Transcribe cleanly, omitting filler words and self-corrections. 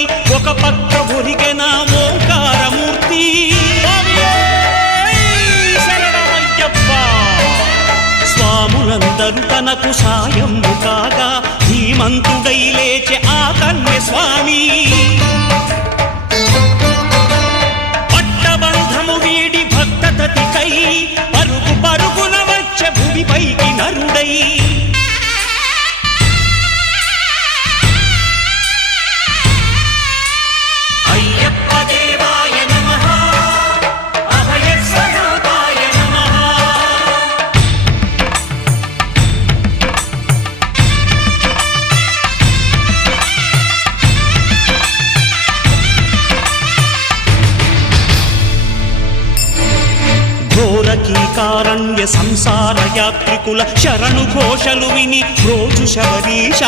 పలికి ఒక పక్క ఒరిగెన ఓంకారమూర్తి. స్వాములందరూ తనకు సాయము కాగా ధీమంతుడై లేచె ఆ కన్య స్వామి. పట్టబంధము వీడి భక్తతతికై పరుగు పరుగున వచ్చె భూమిపైకి నరుడై. ఘోరకీకారణ్య సంసార యాత్రికుల శరణు ఘోషలు విని రోజు శబరీష